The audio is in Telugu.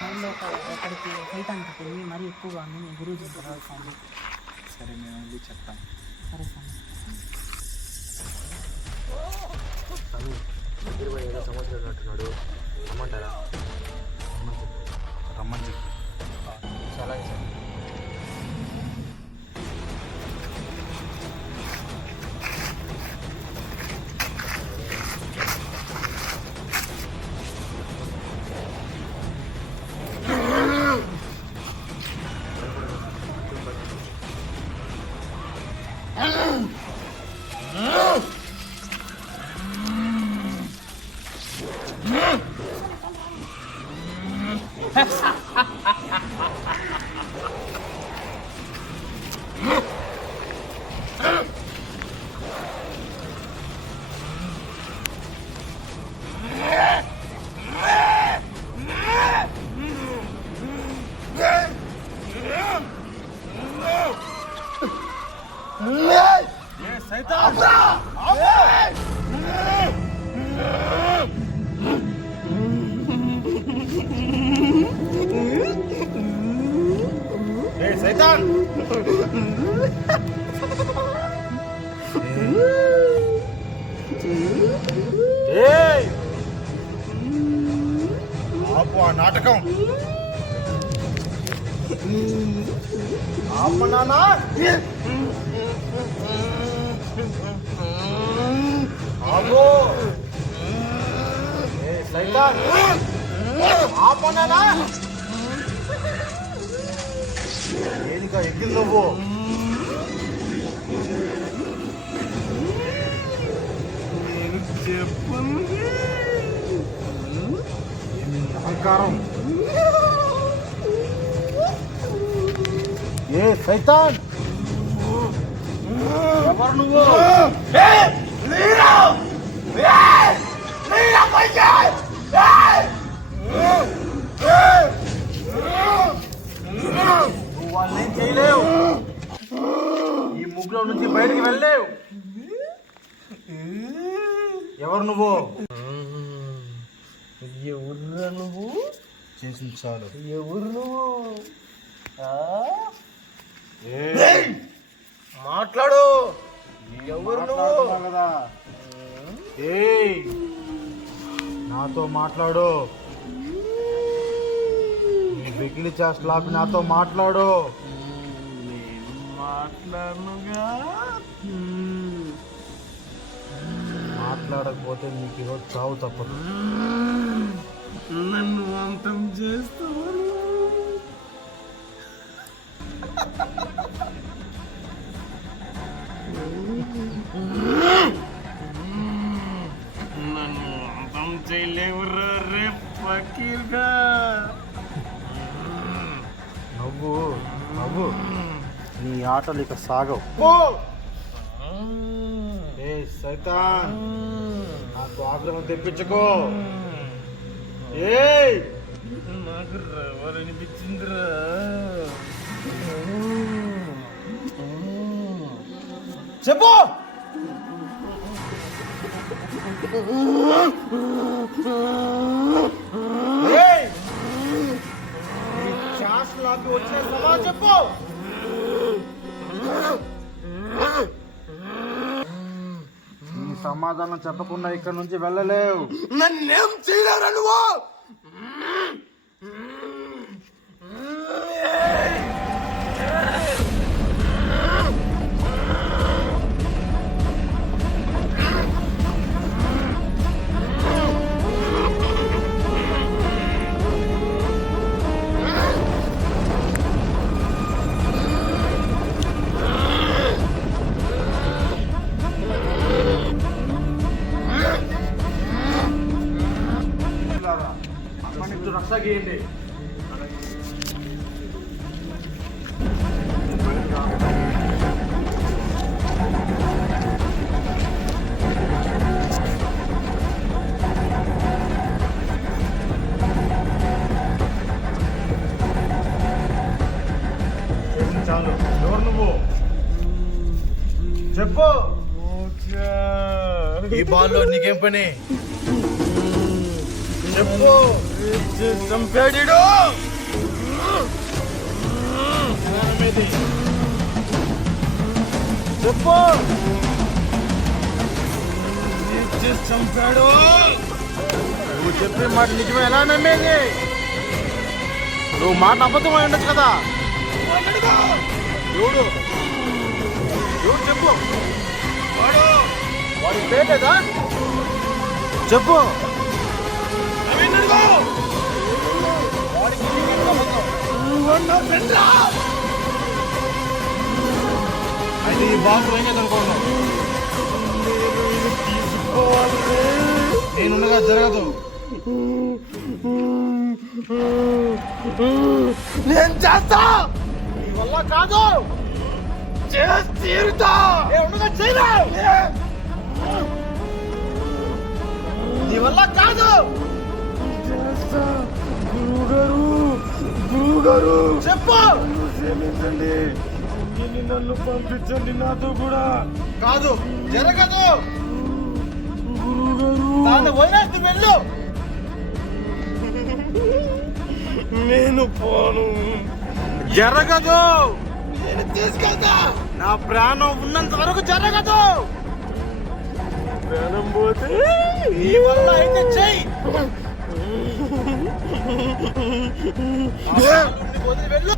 మైండ్లో ఒకడికి సైతానికి తెలివి మరీ ఎక్కువగా ఉంది. మీ గురువుజీ రావాలి స్వామి. సరే నేను వెళ్ళి చెప్తాను. సరే స్వామి. స్వామి 25 సంవత్సరాలు అంటున్నాడు, రమ్మంటారా? రమ్మని చెప్పు. అలాగే సార్. సైతాన్ ఆపు ఆ నాటకం. ఆపు నానా. ఆపు సైతాన్. ఆపు నానా. దేనికా ఎక్కింది నువ్వు? నేను చెప్పు. అహంకారం. ఏ సైతాన్, ఎవరు నువ్వు? నువ్వు వాళ్ళని ఏం చేయలేవు. ఈ ముగ్గులో నుంచి బయటికి వెళ్ళలేవు. ఎవరు నువ్వు? ఎవరురా నువ్వు? చేసింది చాలు. ఎవరు నువ్వు? మాట్లాడు. ఎవరు నువ్వు? కదా. ఏయ్, నాతో మాట్లాడు. నీ వెకిలి చేష్టలాపి నాతో మాట్లాడు. మాట్లాడనుగా. మాట్లాడకపోతే నీకు ఈరోజు చావు తప్పదు. నన్ను అంతం చేస్తావు. నన్ను అంతం చేయలేవురా రే ఫకీర్గా. నవ్వు నవ్వు. నీ ఆటలు ఇక సాగవు. ఏ సైతాన్, నాకు ఆగ్రహం తెప్పించుకో. ఏయ్, నాకు రావాలనిపించిందిరా. చెప్పు. ఏయ్, నీ శాసనాలకు వచ్చే సమాజం చెప్పు. నీ సమాధానం చెప్పకుండా ఇక్కడ నుంచి వెళ్ళలేవు. నన్నేం చేయలేరా నువ్వు? రక్ష గీయండి. చాలు. ఎవరు నువ్వు? చెప్పు. ఈ బాల్లో నీకేం పని? చెప్పు. చంపాడు చెప్పు చంపాడు. నువ్వు చెప్పే మాట నిజమే ఎలా నమ్మేది? నువ్వు మాట అబద్ధమై ఉండొచ్చు కదా. ఎవడు ఎవడు చెప్పు. వాడి పేటేదా చెప్పు. అయితే ఈ బాబు ఏం చేద్దాం నేనుండగా జరగదు. నేను చేస్తా. నీ వల్ల కాదు. చేసి తీరుతా. ఉండగా చేయలేవు. నీ వల్ల కాదు. గురువు గారు చెప్పు. క్షమించండి, నన్ను పంపించండి నాతో కూడా. కాదు జరగదు. గురువు గారు దాన్ని వదిలేసి వెళ్ళు. నేను పోను. జరగదు. నేను తీసుకెళ్తా. నా ప్రాణం ఉన్నంత వరకు జరగదు. ప్రాణం పోతే నీ వల్ల అయితే చెయ్యి. వదిలి వెళ్ళు.